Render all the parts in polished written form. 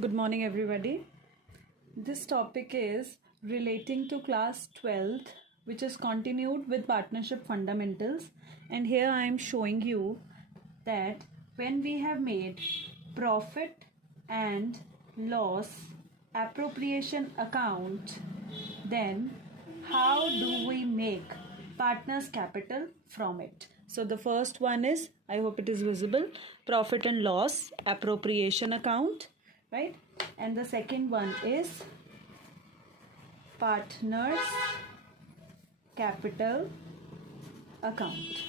Good morning, everybody. This topic is relating to class 12th, which is continued with partnership fundamentals. And here I am showing you that when we have made profit and loss appropriation account, then how do we make partners capital from it? So the first one is, I hope it is visible, profit and loss appropriation account, right? And the second one is partners capital account.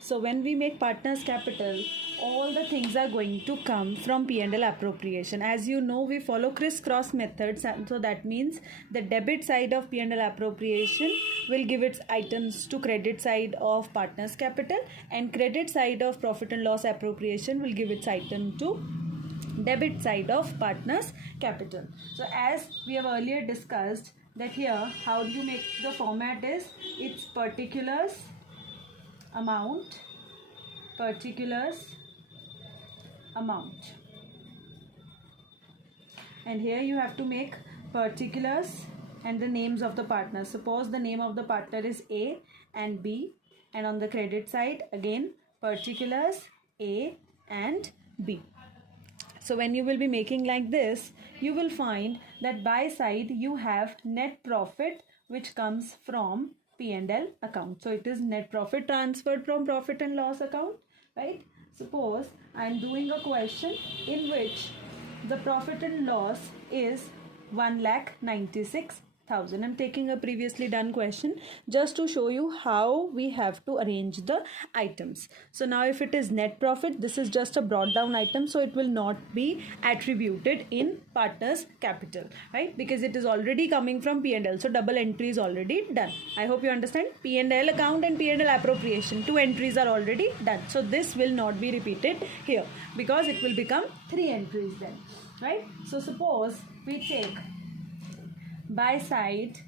So when we make partners capital, all the things are going to come from P&L appropriation. As you know, we follow crisscross methods, so that means the debit side of P&L appropriation will give its items to credit side of partners capital, and credit side of profit and loss appropriation will give its item to debit side of partners capital. So as we have earlier discussed, that here how do you make the format is, it's particulars amount, and here you have to make particulars and the names of the partners. Suppose the name of the partner is A and B, and on the credit side again particulars A and B. So when you will be making like this, you will find that by side you have net profit which comes from P&L account. So it is net profit transferred from profit and loss account, right? Suppose I am doing a question in which the profit and loss is 1,96,000. I'm taking a previously done question just to show you how we have to arrange the items. So now if it is net profit, this is just a brought down item, so it will not be attributed in partners capital, right? Because it is already coming from P&L, so double entry is already done. I hope you understand. P&L account and P&L appropriation, 2 entries are already done, so this will not be repeated here because it will become 3 entries then, right? So suppose we take by side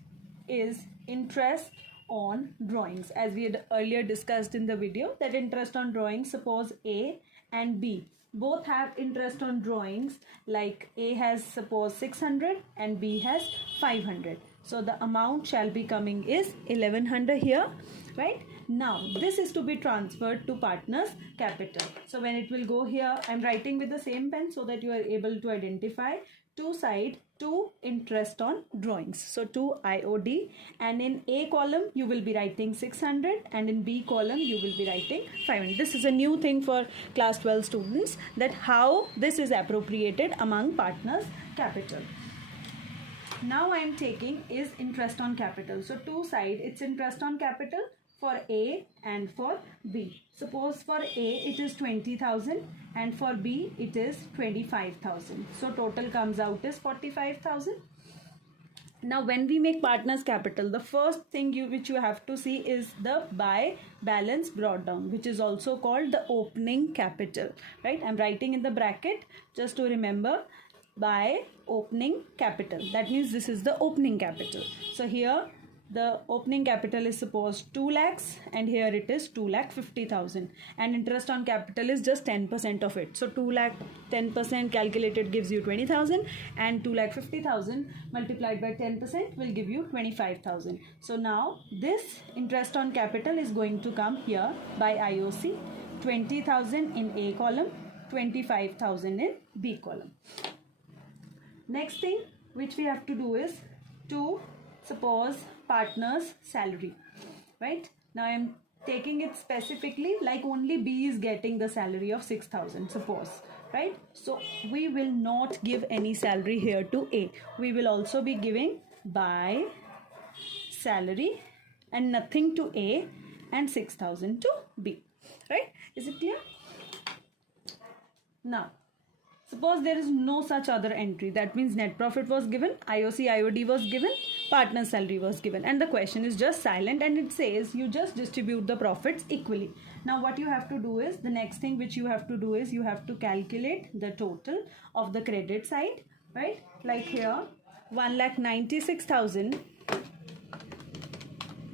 is interest on drawings, as we had earlier discussed in the video, that interest on drawings, suppose A and B both have interest on drawings, like A has suppose 600 and B has 500. So the amount shall be coming is 1100 here, right? Now this is to be transferred to partners capital. So when it will go here, I'm writing with the same pen so that you are able to identify two side, two interest on drawings. So 2 IOD, and in A column you will be writing 600 and in B column you will be writing 500. This is a new thing for class 12 students, that how this is appropriated among partners capital. Now I am taking is interest on capital. So two side, it's interest on capital for A and for B. Suppose for A it is 20,000 and for B it is 25,000. So total comes out is 45,000. Now when we make partners capital, the first thing which you have to see is the by balance brought down, which is also called the opening capital, right? I'm writing in the bracket just to remember, by opening capital. That means this is the opening capital. So here the opening capital is suppose 2 lakhs and here it is 2,50,000, and interest on capital is just 10% of it. So 2 lakh 10% calculated gives you 20,000, and 2,50,000 multiplied by 10% will give you 25,000. So now this interest on capital is going to come here by IOC, 20,000 in A column, 25,000 in B column. Next thing which we have to do is to suppose partner's salary, right? Now I am taking it specifically like only B is getting the salary of 6,000, suppose, right? So we will not give any salary here to A. We will also be giving by salary and nothing to A and 6,000 to B, right? Is it clear? Now suppose there is no such other entry. That means net profit was given, IOC, IOD was given, partner salary was given, and the question is just silent and it says you just distribute the profits equally. Now what you have to do is, the next thing which you have to do is you have to calculate the total of the credit side, right? Like here 1,96,000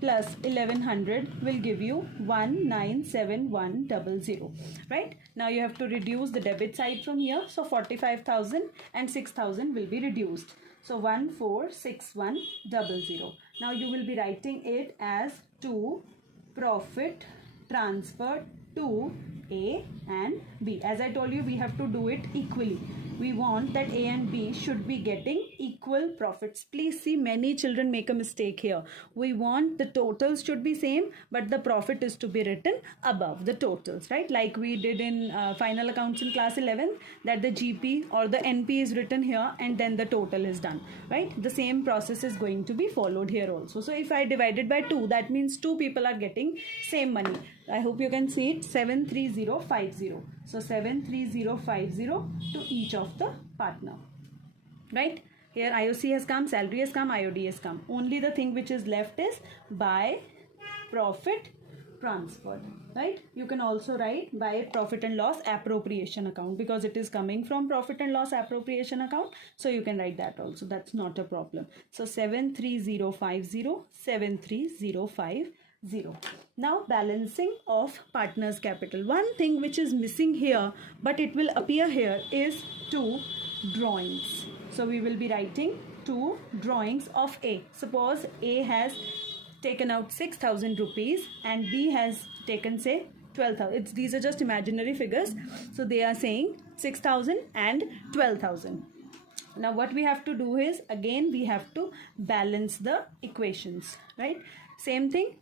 plus 1100 will give you 197100, right? Now you have to reduce the debit side from here. So 45,000 and 6,000 will be reduced. So 146100. Now you will be writing it as to profit transferred to A and B. As I told you, we have to do it equally. We want that A and B should be getting equal profits. Please see, many children make a mistake here. We want the totals should be same, but the profit is to be written above the totals, right? Like we did in final accounts in class 11, that the GP or the NP is written here and then the total is done, right? The same process is going to be followed here also. So if I divided by 2, that means 2 people are getting same money. I hope you can see it, 73050. So 73050 to each of the partner, right? Here IOC has come, salary has come, IOD has come. Only the thing which is left is by profit transferred, right? You can also write by profit and loss appropriation account, because it is coming from profit and loss appropriation account. So you can write that also. That's not a problem. So 73050, 73050. Now balancing of partners capital. One thing which is missing here but it will appear here is 2 drawings. So we will be writing 2 drawings of A. Suppose A has taken out 6,000 rupees and B has taken say 12,000. These are just imaginary figures. So they are saying 6,000 and 12,000. Now what we have to do is, again we have to balance the equations, right? Same thing.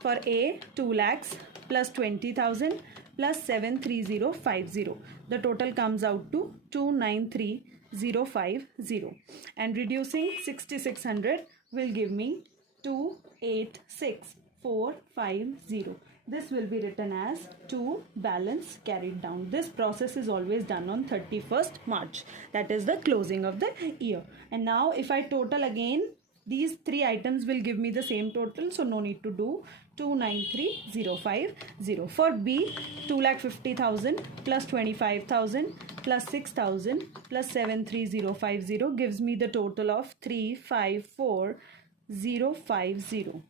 For A, 2 lakhs plus 20,000 plus 73050. The total comes out to 293,050. And reducing 6,600 will give me 286,450. This will be written as to balance carried down. This process is always done on 31st March. That is the closing of the year. And now if I total again, these 3 items will give me the same total, so no need to do 293,050. For B, 2,50,000 plus 25,000 plus 6,000 plus 73050 gives me the total of 354,050.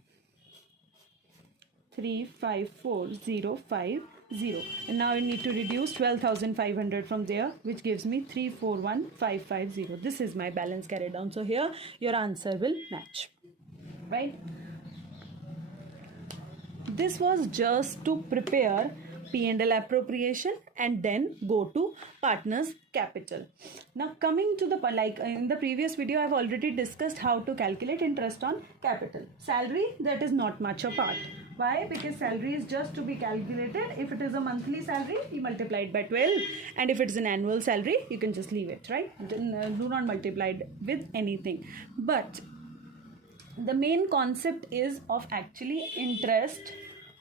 354,050. And now I need to reduce 12,500 from there, which gives me 341,550. This is my balance carried down. So here your answer will match, right? This was just to prepare P&L appropriation and then go to partners capital. Now coming to the, like in the previous video, I've already discussed how to calculate interest on capital. Salary, that is not much a part. Why? Because salary is just to be calculated. If it is a monthly salary, you multiply it by 12, and if it is an annual salary, you can just leave it, right? Do not multiply it with anything. But the main concept is of actually interest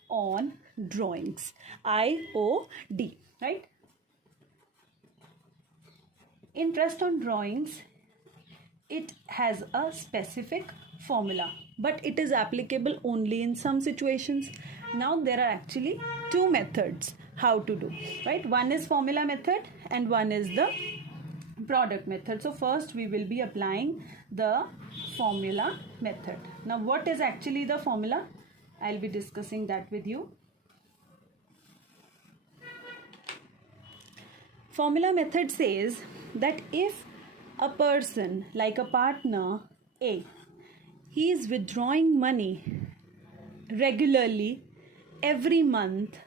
on drawings, IOD, right? Interest on drawings, it has a specific formula, but it is applicable only in some situations. Now there are actually 2 methods how to do, right? One is formula method and one is the product method. So first we will be applying the formula method. Now what is actually the formula? I'll be discussing that with you. Formula method says that if a person, like a partner A, he is withdrawing money regularly every month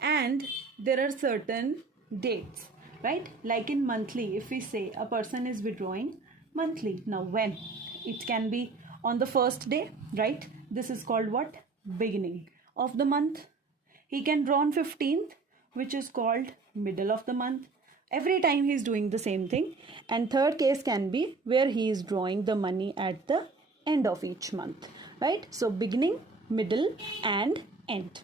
and there are certain dates, right? Like in monthly, if we say a person is withdrawing monthly. Now when? It can be on the first day, right? This is called what? Beginning of the month. He can draw on 15th, which is called middle of the month. Every time he is doing the same thing. And third case can be where he is drawing the money at the end of each month, right? So beginning, middle and end.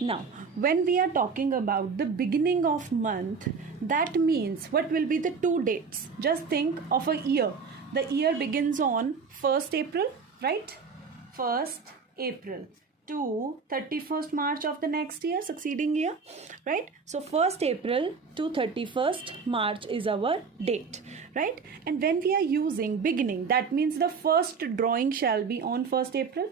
Now when we are talking about the beginning of month, that means what will be the 2 dates? Just think of a year. The year begins on 1st April, right? 1st April. to 31st March of the next year, succeeding year, right? So 1st April to 31st March is our date, right? And when we are using beginning, that means the first drawing shall be on 1st April.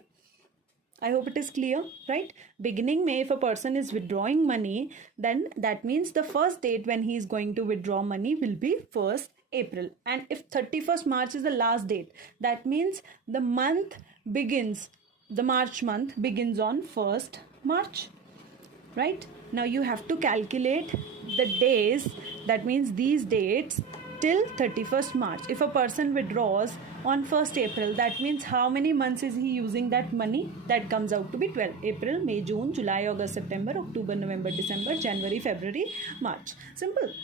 I hope it is clear, right? Beginning May, if a person is withdrawing money, then that means the first date when he is going to withdraw money will be 1st April. And if 31st March is the last date, that means the month begins, the March month begins on 1st March, right? Now you have to calculate the days, that means these dates till 31st March. If a person withdraws on 1st April, that means how many months is he using that money? That comes out to be 12. April, May, June, July, August, September, October, November, December, January, February, March. Simple.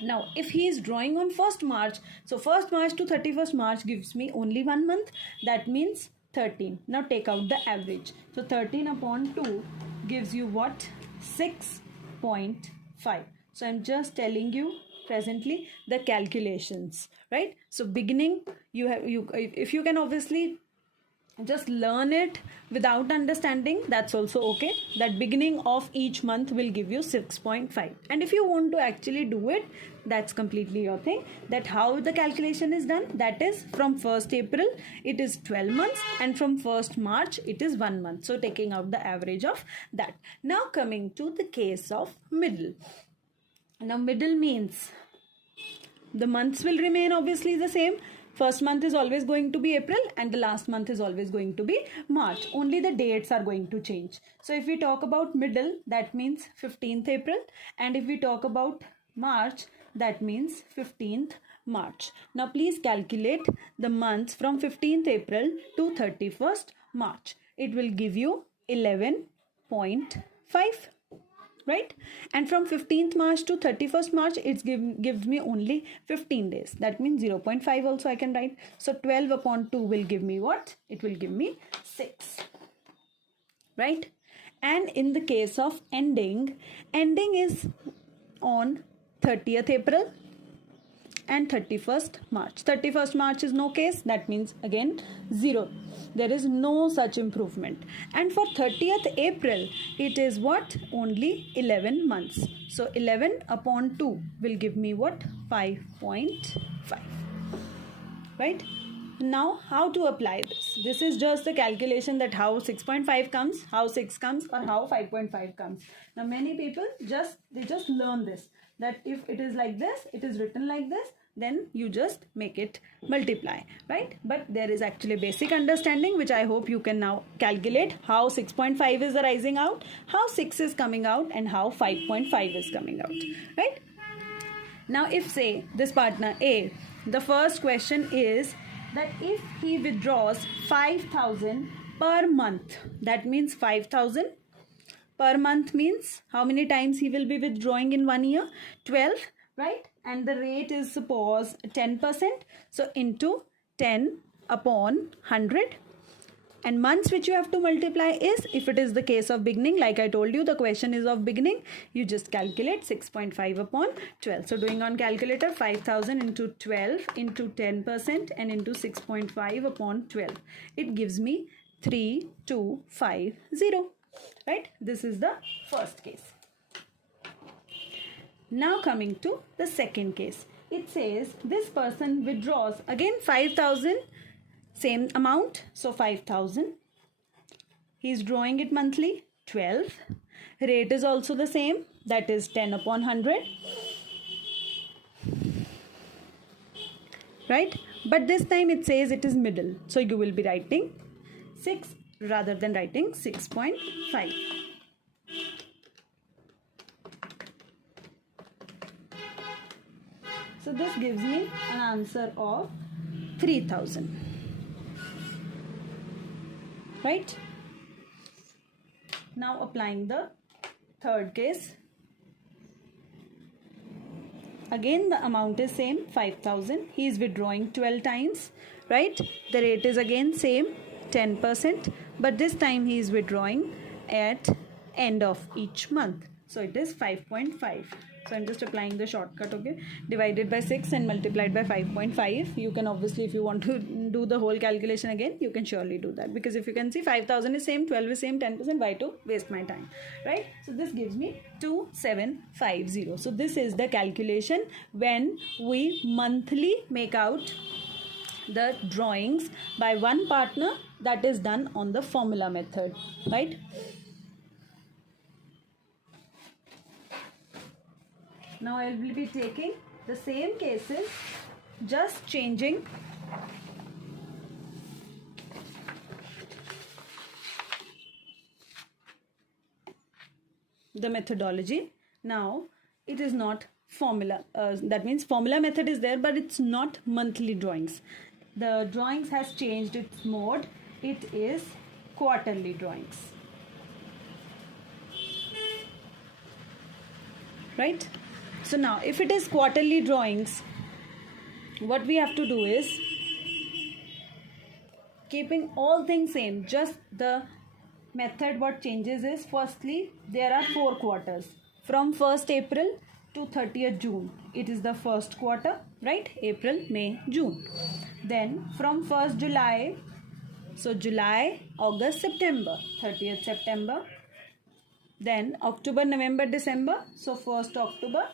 Now, if he is drawing on 1st March, so 1st March to 31st March gives me only 1 month. That means 13. Now take out the average. So 13 upon 2 gives you what? 6.5. So I'm just telling you presently the calculations, right? So beginning, if you can obviously just learn it without understanding, that's also okay. That beginning of each month will give you 6.5. And if you want to actually do it, that's completely your thing. That how the calculation is done, that is from 1st April it is 12 months, and from 1st March it is 1 month. So taking out the average of that. Now coming to the case of middle. Now middle means the months will remain obviously the same. First month is always going to be April and the last month is always going to be March. Only the dates are going to change. So if we talk about middle, that means 15th April. And if we talk about March, that means 15th March. Now please calculate the months from 15th April to 31st March. It will give you 11.5. Right? And from 15th March to 31st March, it gives me only 15 days. That means 0.5 also I can write. So 12 upon 2 will give me what? It will give me 6. Right? And in the case of ending is on 30th April and 31st March. 31st March is no case. That means again 0. There is no such improvement. And for 30th April, it is what? Only 11 months. So 11 upon 2 will give me what? 5.5. Right? Now, how to apply this? This is just the calculation that how 6.5 comes, how 6 comes, or how 5.5 comes. Now, many people just learn this. That if it is like this, it is written like this, then you just make it multiply, right? But there is actually basic understanding which I hope you can now calculate how 6.5 is arising out, how 6 is coming out, and how 5.5 is coming out, right? Now if say this partner A, the first question is that if he withdraws 5,000 per month, that means 5,000 per month means how many times he will be withdrawing in 1 year? 12, right? And the rate is suppose 10%. So into 10 upon 100. And months which you have to multiply is, if it is the case of beginning, like I told you, the question is of beginning, you just calculate 6.5 upon 12. So doing on calculator, 5,000 into 12 into 10% and into 6.5 upon 12. It gives me 3250. Right? This is the first case. Now coming to the second case. It says this person withdraws again 5,000, same amount. So 5,000. He is drawing it monthly, 12. Rate is also the same, that is 10 upon 100. Right? But this time it says it is middle. So you will be writing 6 rather than writing 6.5. So this gives me an answer of 3,000. Right? Now applying the third case. Again the amount is same, 5,000. He is withdrawing 12 times. Right? The rate is again same, 10%. But this time he is withdrawing at end of each month. So it is 5.5. So I'm just applying the shortcut, okay? Divided by 6 and multiplied by 5.5. You can obviously, if you want to do the whole calculation again, you can surely do that. Because if you can see 5,000 is same, 12 is same, 10%, why to waste my time, right? So this gives me 2750. So this is the calculation when we monthly make out the drawings by one partner, that is done on the formula method, right? Now I will be taking the same cases, just changing the methodology. Now it is not formula, that means formula method is there, but it's not monthly drawings. The drawings has changed its mode. It is quarterly drawings, right? So now if it is quarterly drawings, what we have to do is, keeping all things same, just the method what changes is, firstly there are 4 quarters. From 1st April to 30th June, it is the first quarter, right? April, May, June. Then from 1st July, so July, August, September, 30th September. Then October, November, December, so 1st October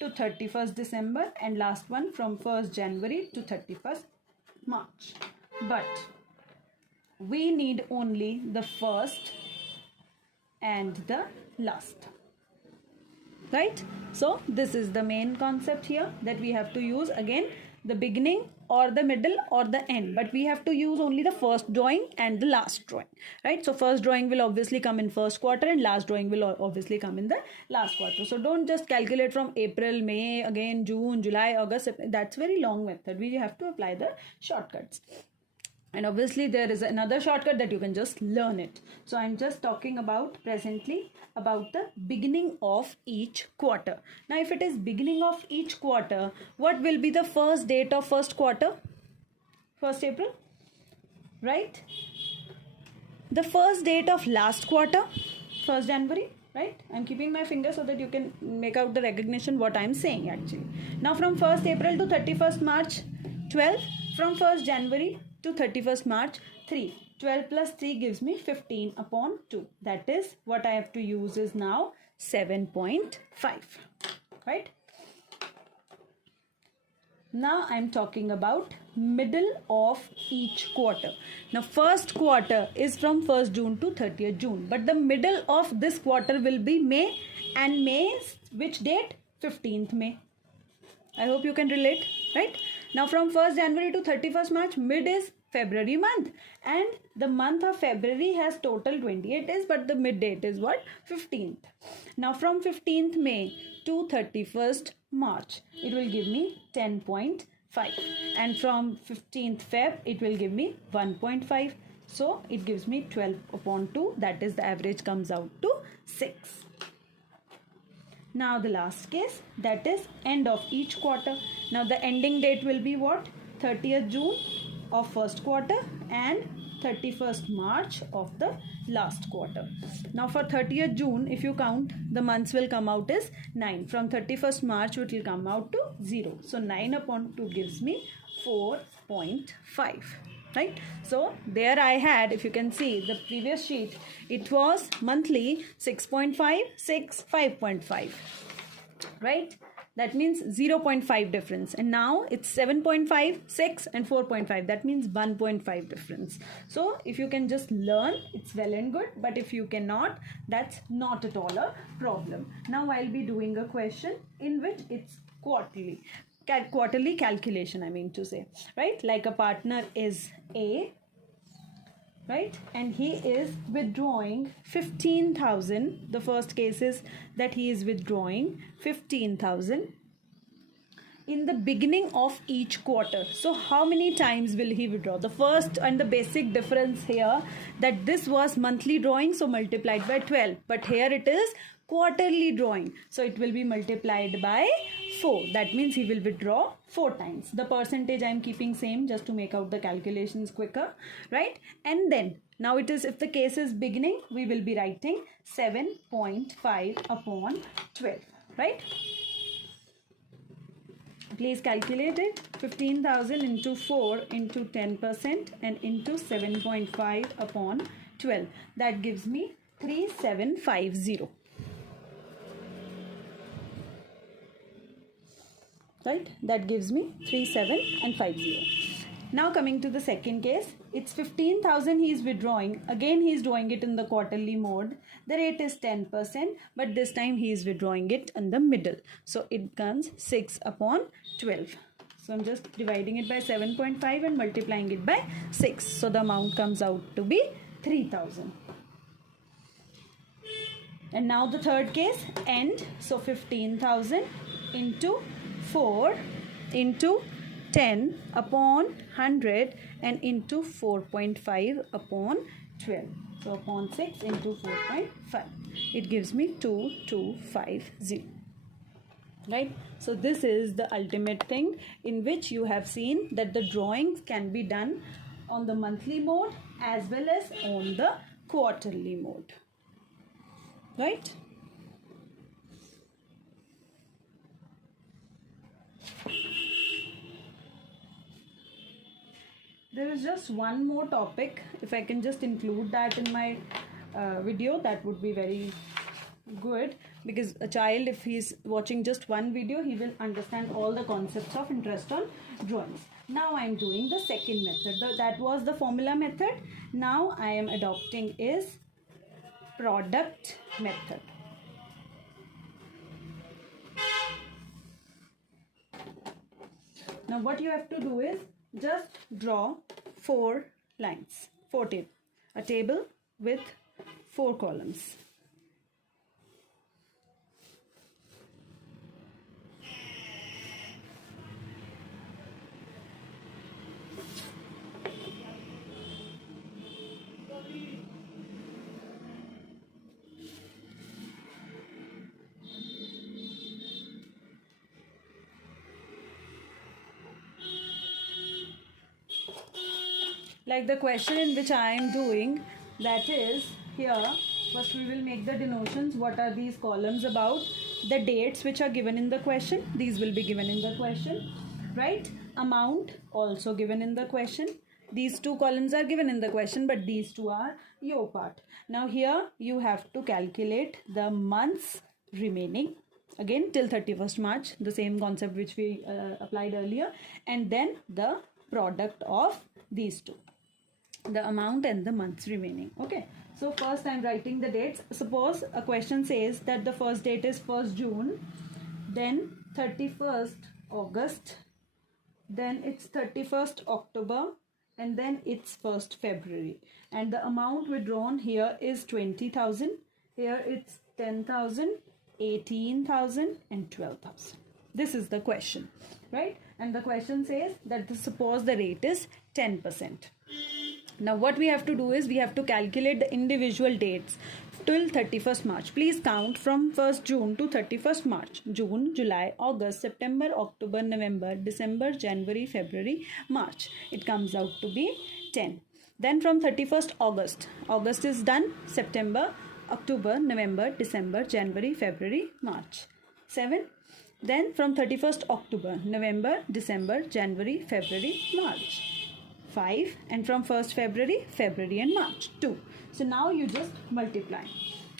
to 31st December, and last one from 1st January to 31st March. But we need only the first and the last, right? So this is the main concept here, that we have to use again the beginning or the middle or the end, but we have to use only the first drawing and the last drawing, right? So first drawing will obviously come in first quarter and last drawing will obviously come in the last quarter. So don't just calculate from April, May, again June, July, August, September. That's very long method. We have to apply the shortcuts. And obviously there is another shortcut that you can just learn it. So I'm just talking about presently about the beginning of each quarter. Now if it is beginning of each quarter, what will be the first date of first quarter? 1st April, right? The first date of last quarter, 1st January, right? I'm keeping my finger so that you can make out the recognition what I'm saying actually. Now from 1st April to 31st March, 12. From 1st January to 31st March, 3. 12 plus 3 gives me 15 upon 2. That is what I have to use is now 7.5, right? Now I'm talking about middle of each quarter. Now first quarter is from 1st June to 30th June, but the middle of this quarter will be May, and May, which date? 15th May. I hope you can relate, right? Now from 1st January to 31st March, mid is February month, and the month of February has total 28 days, but the mid date is what? 15th. Now from 15th May to 31st March, it will give me 10.5, and from 15th Feb, it will give me 1.5. So it gives me 12 upon 2, that is the average comes out to 6. Now the last case, that is end of each quarter. Now the ending date will be what? 30th June of first quarter and 31st March of the last quarter. Now for 30th June, if you count, the months will come out as 9. From 31st March, it will come out to 0. So 9 upon 2 gives me 4.5. Right? So there I had, if you can see the previous sheet, it was monthly 6.5, 6, 5.5. Right? That means 0.5 difference. And now it's 7.5, 6 and 4.5. That means 1.5 difference. So if you can just learn, it's well and good. But if you cannot, that's not at all a problem. Now I'll be doing a question in which it's quarterly calculation, I mean to say, right? Like a partner is A, right? And he is withdrawing 15,000. The first case is that he is withdrawing 15,000 in the beginning of each quarter. So how many times will he withdraw? The first and the basic difference here, that this was monthly drawing, so multiplied by 12, but here it is quarterly drawing, so it will be multiplied by 4. That means he will withdraw 4 times. The percentage I am keeping same just to make out the calculations quicker, right? And then now it is, if the case is beginning, we will be writing 7.5 upon 12, right? Please calculate it. 15,000 into 4 into 10% and into 7.5 upon 12. That gives me 3750. Right? That gives me 3750. Now coming to the second case, it's 15,000 he is withdrawing. Again he is drawing it in the quarterly mode. The rate is 10%, but this time he is withdrawing it in the middle. So it comes 6 upon 12. So I'm just dividing it by 7.5 and multiplying it by 6. So the amount comes out to be 3,000. And now the third case, end. So 15,000 into 4 into 10 upon 100 and into 4.5 upon 12. So upon 6 into 4.5. It gives me 2250. Right? So this is the ultimate thing in which you have seen that the drawings can be done on the monthly mode as well as on the quarterly mode. Right? There is just one more topic. If I can just include that in my video, that would be very good, because a child, if he's watching just one video, he will understand all the concepts of interest on drawings. Now I am doing the second method. That was the formula method. Now I am adopting is product method. Now what you have to do is just draw 4 lines, a table with 4 columns. Like the question in which I am doing, that is here, first we will make the denotions. What are these columns about? The dates which are given in the question, these will be given in the question, right? Amount also given in the question. These 2 columns are given in the question, but these 2 are your part. Now here you have to calculate the months remaining, again till 31st March, the same concept which we applied earlier, and then the product of these 2. The amount and the months remaining. Okay, so first I am writing the dates. Suppose a question says that the first date is 1st June, then 31st August, then it's 31st October, and then it's 1st February. And the amount withdrawn here is 20,000. Here it's 10,000, 18,000 and 12,000. This is the question, right? And the question says that suppose the rate is 10%. Now what we have to do is we have to calculate the individual dates till 31st March. Please count from 1st June to 31st March. June, July, August, September, October, November, December, January, February, March. It comes out to be 10. Then from 31st August. August is done. September, October, November, December, January, February, March. 7. Then from 31st October, November, December, January, February, March. 5. And from 1st February, February and March. 2. So now you just multiply.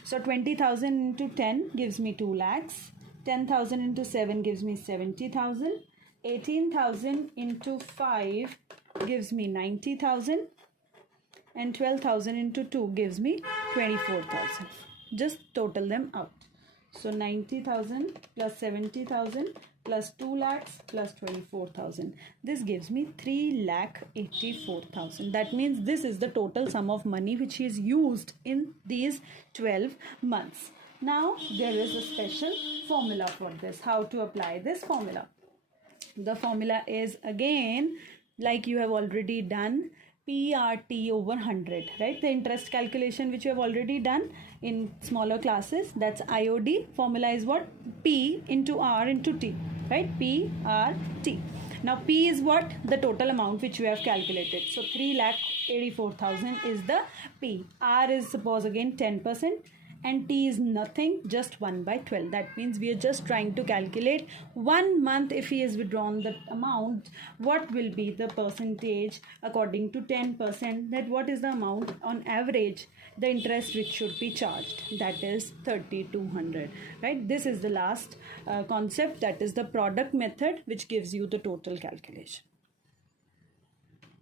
So 20,000 into 10 gives me 2 lakhs. 10,000 into 7 gives me 70,000. 18,000 into 5 gives me 90,000. And 12,000 into 2 gives me 24,000. Just total them out. So 90,000 plus 70,000 plus 2 lakhs plus 24,000. This gives me 3,84,000. That means this is the total sum of money which is used in these 12 months. Now there is a special formula for this. How to apply this formula? The formula is again like you have already done, PRT over 100, right? The interest calculation which you have already done in smaller classes, that's IOD. Formula is what? P into R into T. right? PRT. Now P is what? The total amount which we have calculated. So 3,84,000 is the P. R is, suppose again, 10%, and T is nothing, just 1 by 12. That means we are just trying to calculate 1 month if he has withdrawn the amount, what will be the percentage according to 10%, that what is the amount on average, the interest which should be charged, that is 3,200, right? This is the last concept, that is the product method, which gives you the total calculation.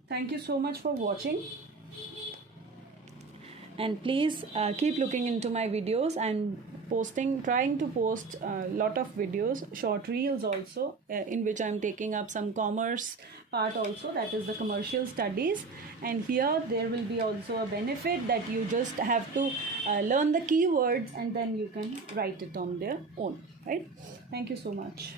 Thank you so much for watching, and please keep looking into my videos. I'm trying to post a lot of videos, short reels also, in which I'm taking up some commerce part also, that is the commercial studies. And here there will be also a benefit that you just have to learn the keywords and then you can write it on their own, right? Thank you so much.